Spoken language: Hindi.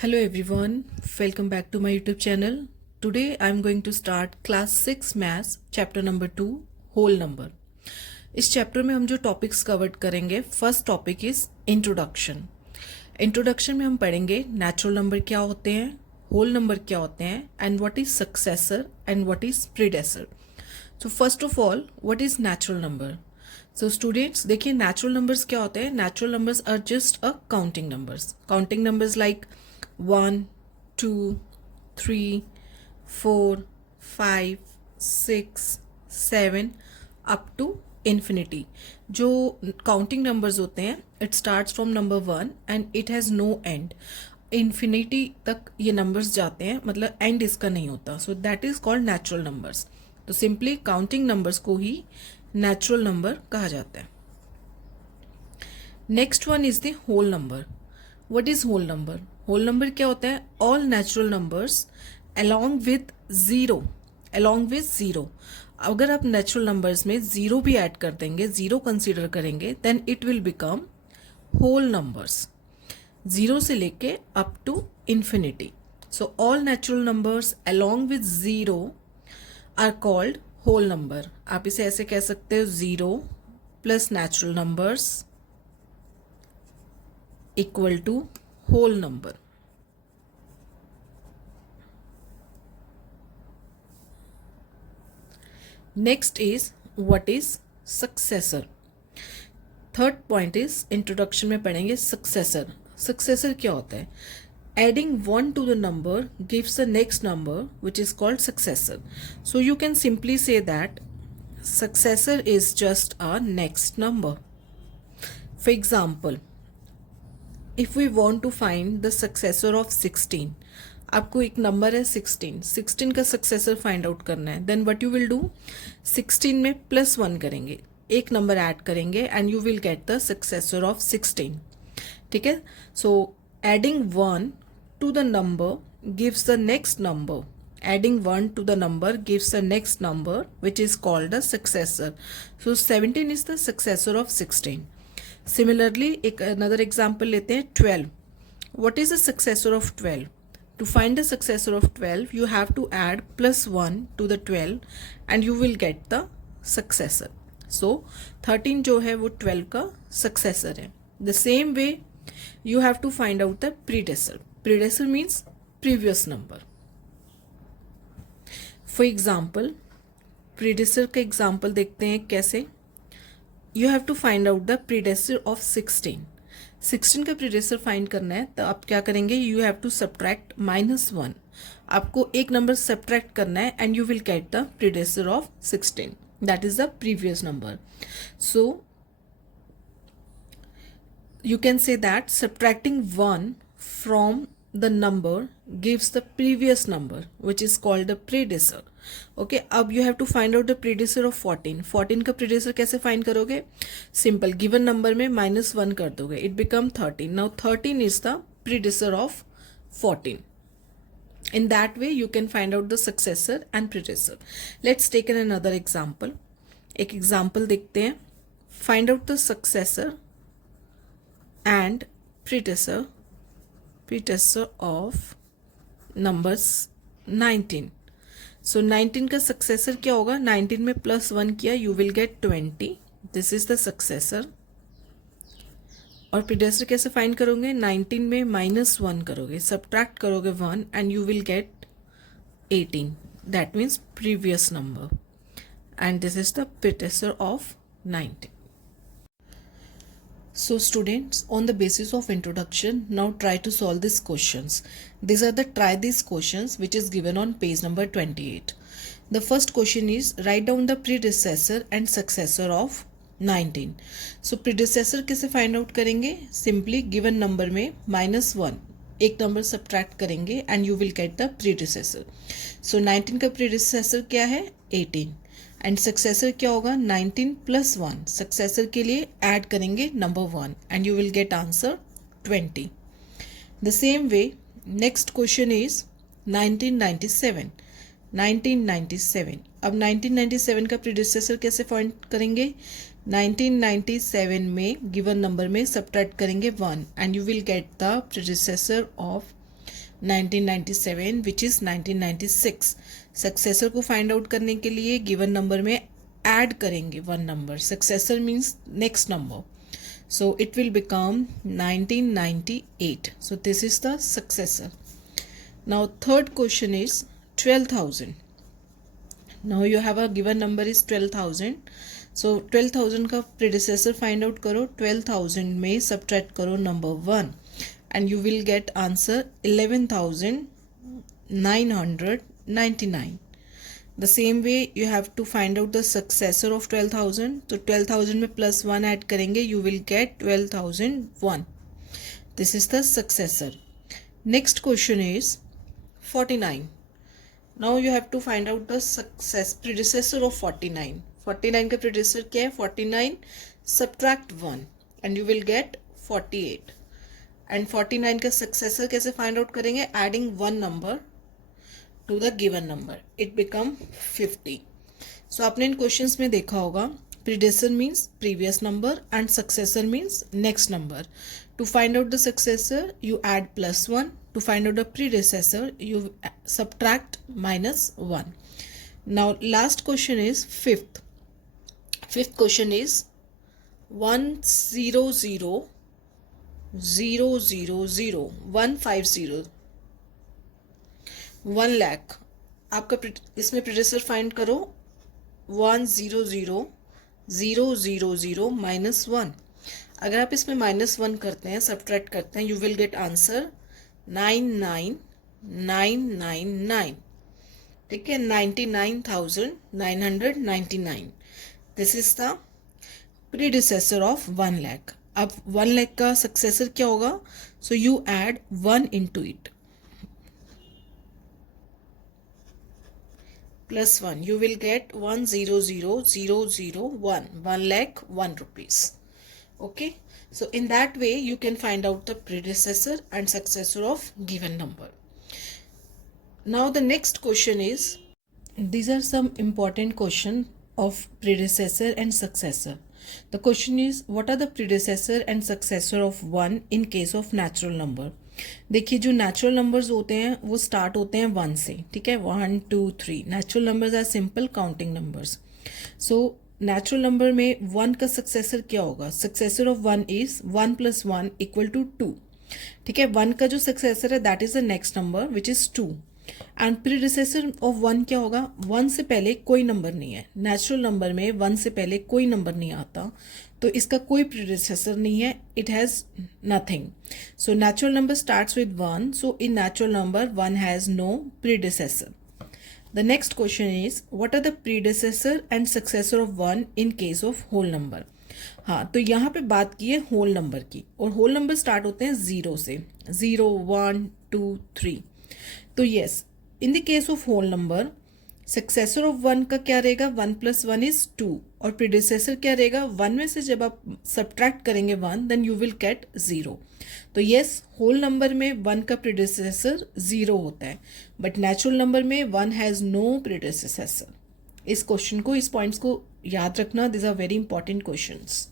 Hello everyone, welcome back to my YouTube channel. Today I am going to start class 6 maths chapter number 2 whole number. इस चैप्टर में हम जो टॉपिक्स कवर करेंगे, first topic is introduction. Introduction में हम पढ़ेंगे नेचुरल नंबर क्या होते हैं, होल नंबर क्या होते हैं and what is successor and what is predecessor. So first of all what is natural number. So students देखिए नेचुरल नंबर्स क्या होते हैं. Natural numbers are just a counting numbers. Counting numbers like 1, 2, 3, 4, 5, 6, 7 up to infinity. जो काउंटिंग नंबर्स होते हैं it starts from number 1 and it has no end. Infinity तक ये नंबर्स जाते हैं, मतलब एंड इसका नहीं होता. So that is called natural numbers. तो सिंपली काउंटिंग नंबर्स को ही नेचुरल नंबर कहा जाता है. Next one is the whole number. What is whole number. Whole number क्या होता है. All natural numbers along with zero. अगर आप नेचुरल नंबर्स में ज़ीरो भी ऐड कर देंगे, ज़ीरो कंसीडर करेंगे, then it will become whole numbers. Zero से लेके up to infinity. So all natural numbers along with zero are called whole number. आप इसे ऐसे कह सकते हो, zero plus natural numbers equal to whole number. Next is what is successor. Third point is introduction में पढ़ेंगे सक्सेसर. सक्सेसर क्या होता है. Adding one to the number gives the next number which is called successor. So you can simply say that successor is just a next number. For example, if we want to find the successor of 16, आपको एक नंबर है 16 का सक्सेसर फाइंड आउट करना है. Then what you will do, 16 में +1 करेंगे, एक नंबर ऐड करेंगे and you will get the successor of 16. ठीक है. So adding 1 to the number gives the next number. Adding 1 to the number gives the next number which is called the successor. So 17 is the successor of 16. Similarly, एक another example लेते हैं 12. What is the successor of 12? To find the successor of 12, you have to add +1 to the 12 and you will get the successor. So 13 जो है वो 12 का successor है. The same way you have to find out the predecessor. Predecessor means previous number. For example, predecessor का example देखते हैं कैसे. You have to find out the predecessor of 16. 16 का predecessor find करना है तो आप क्या करेंगे, you have to subtract -1. आपको एक नंबर subtract करना है and you will get the predecessor of 16. That is the previous number. So you can say that subtracting 1 from the number gives the previous number which is called the predecessor. Okay. अब you have to find out the predecessor of 14 का प्रीडेसर कैसे फाइंड करोगे. सिंपल, गिवन नंबर में -1 कर दोगे, it become 13. Now 13 is the predecessor of 14. In that way you can find out the successor and predecessor. Let's take an another example. एक एग्जाम्पल देखते हैं. Find out the successor and predecessor of numbers 19. So 19 का सक्सेसर क्या होगा. 19 में +1 किया, you will get 20. This is the successor. और प्रीडेसर कैसे फाइंड करोगे. 19 में -1 करोगे, सब्ट्रैक्ट करोगे 1 and you will gate 18. That means previous number and this is the predecessor of 19. So students, on the basis of introduction, now try to solve these questions. These are the try these questions which is given on page number 28. The first question is write down the predecessor and successor of 19. So predecessor कैसे find out करेंगे. Simply given number में -1 एक नंबर subtract करेंगे and you will get the predecessor. So 19 का predecessor क्या है, 18. एंड सक्सेसर क्या होगा, 19 + 1. सक्सेसर के लिए ऐड करेंगे number 1 and you will get answer 20. The same way next question is 1997. अब 1997 का प्रीडिसेसर कैसे फाइंड करेंगे. 1997 में गिवन नंबर में सब्ट्रैक्ट करेंगे 1 and you will get the predecessor of 1997 which is 1996। Successor को फाइंड आउट करने के लिए गिवन नंबर में ऐड करेंगे one number, successor means next number, so it will become 1998, so this is the successor. Now third question is 12,000. Now you have a given number is 12,000, so 12,000 का predecessor find out करो, 12,000 में subtract करो number 1 and you will get answer 11,999. The same way you have to find out the successor of 12,000, तो 12,000 में plus 1 add करेंगे, you will get 12,001. This is the successor. Next question is 49. Now you have to find out the predecessor of 49. 49 का predecessor क्या है? 49 subtract 1 and you will get 48. And 49 का successor कैसे find out करेंगे? Adding one number to the given number, it become 50. So आपने इन questions में देखा होगा predecessor means previous number and successor means next number. To find out the successor you add +1, to find out the predecessor you subtract -1. Now last question is fifth question is 1,00,000,150 1 lakh. आपका इसमें प्रेडिसेसर फाइंड करो 1,00,000 -1। अगर आप इसमें -1 करते हैं, सब्ट्रैक्ट करते हैं, यू विल गेट आंसर 99,999। ठीक है, 99,999। This is the predecessor of 1 lakh. अब 1 लाख का सक्सेसर क्या होगा? So you add 1 into it +1, you will get 1,00,001, 1 lakh 1 rupees. Okay, so in that way you can find out the predecessor and successor of given number. Now the next question is, these are some important questions of predecessor and successor. The question is, what are the predecessor and successor of 1 in case of natural number? देखिए, जो नेचुरल नंबर्स होते हैं वो स्टार्ट होते हैं 1 से। ठीक है, 1 2 3 natural numbers are simple counting numbers. So natural number में 1 का सक्सेसर क्या होगा? Successor of 1 is 1 + 1 = 2। ठीक है, 1 का जो सक्सेसर है that is the next number which is 2 and predecessor of 1 क्या होगा? 1 से पहले कोई नंबर नहीं है। नेचुरल नंबर में 1 से पहले कोई नंबर नहीं आता, तो इसका कोई प्रीडिसेसर नहीं है, it has nothing. So natural number starts with 1, so in natural number 1 has no predecessor. The next question is, what are the predecessor and successor of 1 in case of whole number? हाँ, तो यहाँ पे बात की है होल नंबर की, और होल नंबर स्टार्ट होते हैं 0 से, 0 1 2 3। तो yes, in the case of whole number successor of 1 का क्या रहेगा? 1 + 1 इज 2, और प्रीडिसेसर क्या रहेगा? 1 में से जब आप सब्ट्रैक्ट करेंगे 1 देन यू विल गेट 0। तो यस, होल नंबर में 1 का प्रीडिसेसर 0 होता है, बट नेचुरल नंबर में 1 हैज़ नो प्रीडिसेसर। इस क्वेश्चन को, इस पॉइंट्स को याद रखना, this are very important questions.